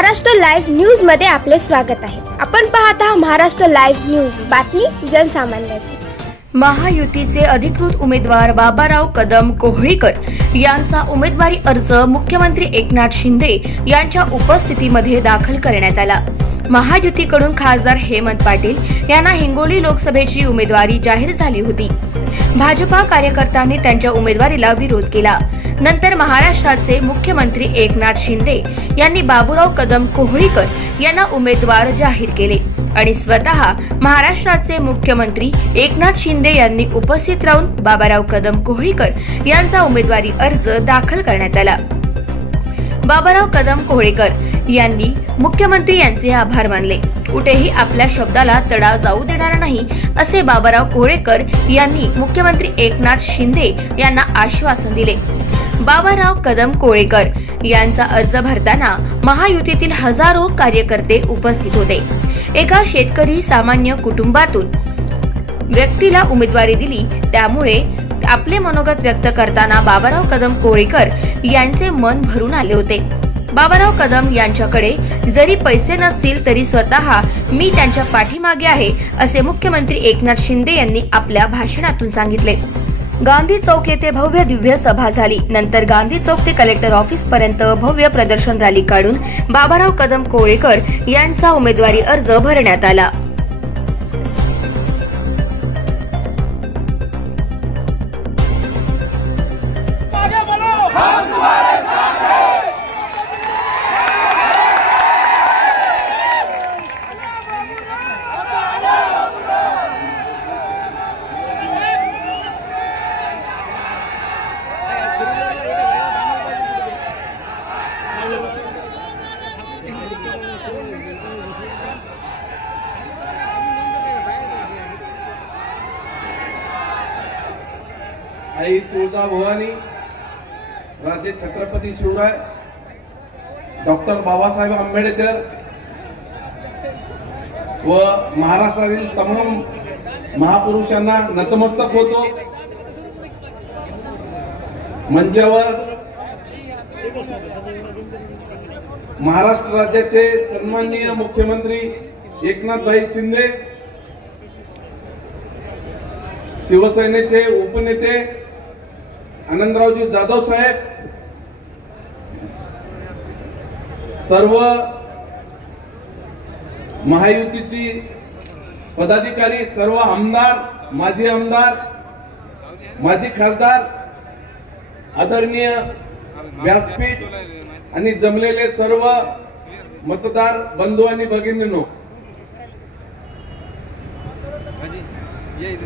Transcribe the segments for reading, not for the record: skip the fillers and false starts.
Maharashtra live news मध्ये आपले स्वागत आहे। आपण पाहत आहात महाराष्ट्र लाईव्ह न्यूज, बातमी जनसामान्याची। महायुतीचे अधिकृत उमेदवार बाबाराव कदम कोहळीकर यांचा उमेदवारी अर्ज मुख्यमंत्री एकनाथ शिंदे यांच्या उपस्थितीमध्ये दाखल करण्यात आला। महायुतीकडून खासदार हेमंत पाटील यांना हिंगोली लोकसभेची उमेदवारी जाहीर झाली होती। भाजपा कार्यकर्त्यांनी त्यांच्या उमेदवारीला विरोध केला। नंतर महाराष्ट्राचे मुख्यमंत्री एकनाथ शिंदे यांनी बाबूराव कदम कोहळीकर यांना उमेदवार जाहीर केले आणि स्वतः महाराष्ट्राचे मुख्यमंत्री एकनाथ शिंदे यांनी उपस्थित राहून बाबाराव कदम कोहळीकर यांचा उमेदवारी अर्ज दाखल करण्यात आला। बाबाराव कदम कोहळीकर यांनी मुख्यमंत्री यांचे आभार मानले। कुठेही आपल्या शब्दाला तडा जाऊ देणार नाही असे बाबाराव कोहळीकर यांनी मुख्यमंत्री एकनाथ शिंदे यांना आश्वासन दिले। बाबाराव कदम कोहळीकर यांचा अर्ज भरताना महायुतीतील हजारो कार्यकर्ते उपस्थित होते। एका शेतकरी सामान्य कुटुंबातून व्यक्तीला उमेदवारी दिली, त्यामुळे आपले मनोगत व्यक्त करताना बाबाराव कदम कोहळीकर यांचे मन भरून आले होते। बाबाराव कदम यांच्याकडे जरी पैसे नसतील तरी स्वतः मी त्यांच्या पाठीमागे आहे असे मुख्यमंत्री एकनाथ शिंदे यांनी आपल्या भाषणातून सांगितले। गांधी चौक येथे भव्य दिव्य सभा झाली। नंतर गांधी चौक ते कलेक्टर ऑफिस पर्यंत भव्य प्रदर्शन रॅली काढून बाबाराव कदम कोहळीकर यांचा उमेदवारी अर्ज भरण्यात आला। आई तुळजाभवानी, राजे छत्रपती शिवराय, डॉक्टर बाबासाहेब आंबेडकर व महाराष्ट्रातील तमाम महापुरुषांना नतमस्तक होतो। मंचावर महाराष्ट्र राज्याचे सन्माननीय मुख्यमंत्री एकनाथभाई शिंदे, शिवसेनेचे उपनेते आनंदरावजी जाधव साहेब, सर्व महायुतीची पदाधिकारी, सर्व आमदार, माजी आमदार, माजी खासदार, आदरणीय व्यासपीठ आणि जमलेले सर्व मतदार बंधू आणि भगिनींनो,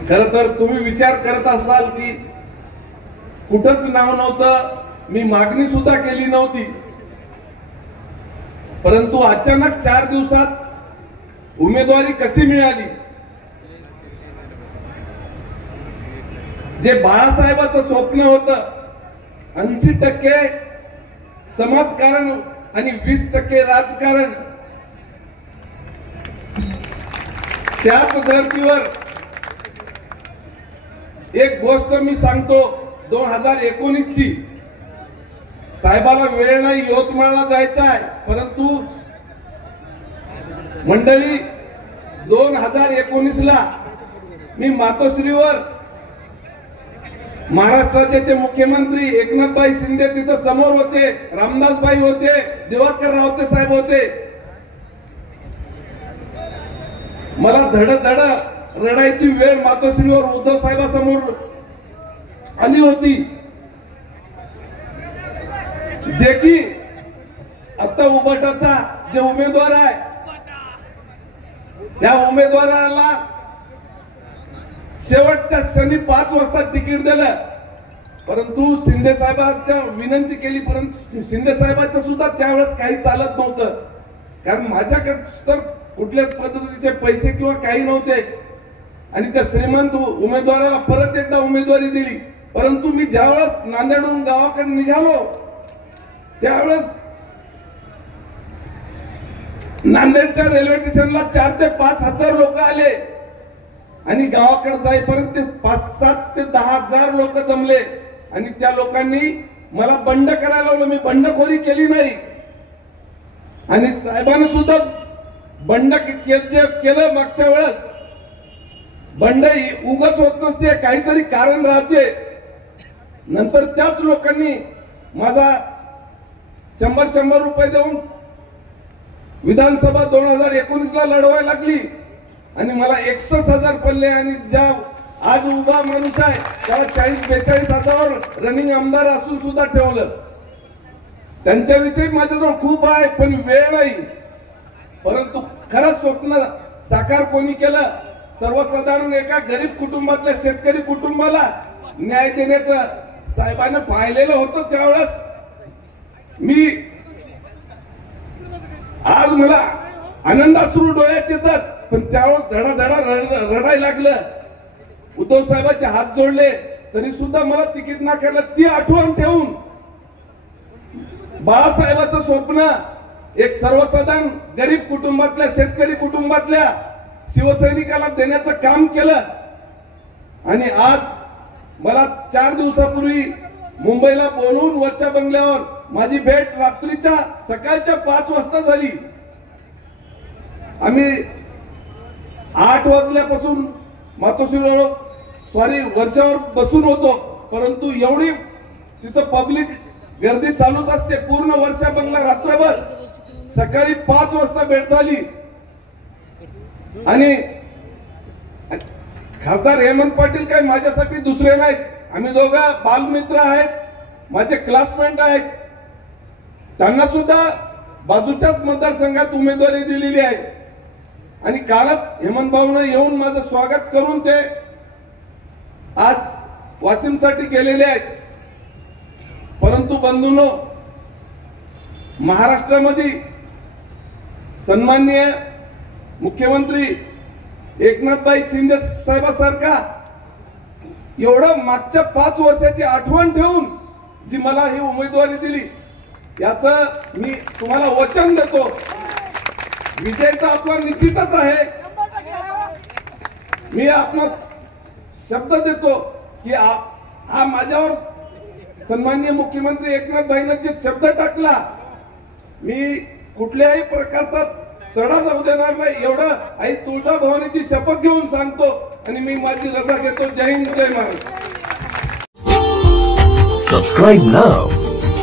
खरं तर तुम्ही विचार करत असाल की कुठंच नाव नव्हतं, मी मागणी सुद्धा केली नव्हती, परंतु अचानक 4 दिवसात उमेदवारी कशी मिळाली। जे बाळासाहेबांचं स्वप्न होतं 80% समाजकारण आणि 20% राजकारण, त्याच धर्तीवर एक गोष्ट मी सांगतो, 2019 ची साहेबाला वेळ नाही, यवतमाळला जायचं आहे, परंतु मंडळी 2019 ला मी मातोश्रीवर महाराष्ट्राचे मुख्यमंत्री एकनाथभाई शिंदे तिथं समोर होते, रामदासभाई होते, दिवाकर रावते साहेब होते। मला धडधड रडायची वेळ मातोश्रीवर उद्धव साहेबांसमोर आली होती, जे की आता उबाटाचा जे उमेदवार आहे त्या उमेदवाराला शेवटच्या क्षणी 5 वाजता तिकीट दिलं, परंतु शिंदे साहेबांच्या विनंती केली, परंतु शिंदे साहेबांचं सुद्धा त्यावेळेस काही चालत नव्हतं, कारण माझ्याकडे तर कुठल्याच पद्धतीचे पैसे किंवा काही नव्हते आणि त्या श्रीमंत उमेदवाराला परत एकदा उमेदवारी दिली। परंतु मी ज्यावेळेस नांदेडहून गावाकडे निघालो त्यावेळेस नांदेडच्या रेल्वे स्टेशनला 4 ते 5 हजार लोक आले आणि गावाकडे जाईपर्यंत 5-7 ते 10 हजार लोक जमले आणि त्या लोकांनी मला बंड करायला लावलं। मी बंडखोरी केली नाही, आणि साहेबांनी सुद्धा बंड केलं मागच्या वेळेस. बंड उगाच होत नसते, काहीतरी कारण राहते. नंतर त्याच लोकांनी माझा 100 रुपये देऊन विधानसभा 2019ला लढवायला लागली आणि मला 61,000 पडले. आणि ज्या आज उभा माणूस आहे त्याला 40-42 हजारावर रनिंग आमदार असून सुद्धा ठेवलं. त्यांच्याविषयी माझ्याजवळ खूप आहे, पण वेळ नाही. परंतु खरंच स्वप्न साकार कोणी केलं? सर्वसाधारण एका गरीब कुटुंबातल्या शेतकरी कुटुंबाला न्याय देण्याचं साहेबांनी पाहिलेलं होतं. त्यावेळेस मी आज मला आनंदाश्रू डोळ्यात येतात, पण त्यावेळेस धडाधडा रडायला लागलं. उद्धव साहेबांचे हात जोडले तरी सुद्धा मला तिकीट नाकारलं. ती आठवण ठेवून बाळासाहेबांचं स्वप्न एक सर्वसाधारण गरीब कुटुंबातल्या शेतकरी कुटुंबातल्या शिवसैनिकाला देण्याचं काम केलं. आणि आज मला 4 दिवसापूर्वी मुंबईला बोलवून वरच्या बंगल्यावर माझी भेट रात्रीच्या सकाळच्या 5 वाजता झाली. आम्ही 8 वाजल्यापासून मातोश्री वर्षावर बसून होतो, परंतु एवढी तिथं पब्लिक गर्दी चालूच असते. पूर्ण वर्षा बंगला रात्रभर. सकाळी 5 वाजता भेट झाली. आणि खासदार हेमंत पाटील काही माझ्यासाठी दुसरे नाहीत. आम्ही दोघं बालमित्र आहेत, माझे क्लासमेट आहेत. त्यांना सुद्धा बाजूच्याच मतदारसंघात उमेदवारी दिलेली आहे. आणि कालच हेमंत भाऊनं येऊन माझं स्वागत करून ते आज वाशिमसाठी गेलेले आहेत. परंतु बंधूंनो, महाराष्ट्रामध्ये सन्माननीय मुख्यमंत्री एकनाथभाई शिंदे साहेबांसारखा एवढं मागच्या 5 वर्षाची आठवण ठेवून जी मला ही उमेदवारी दिली, याचं मी तुम्हाला वचन देतो. विजयचा आपला निश्चितच आहे. मी आपला शब्द देतो की हा माझ्यावर सन्माननीय मुख्यमंत्री एकनाथभाईंनी जे शब्द टाकला, मी कुठल्याही प्रकारचा तडा जाऊ देणार नाही. एवढं आई तुळजाभवानीची शपथ घेऊन सांगतो आणि मी माझी रजा घेतो. जय हिंद, जय Maharashtra. Subscribe now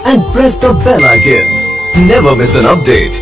and press the bell icon. Never miss an update.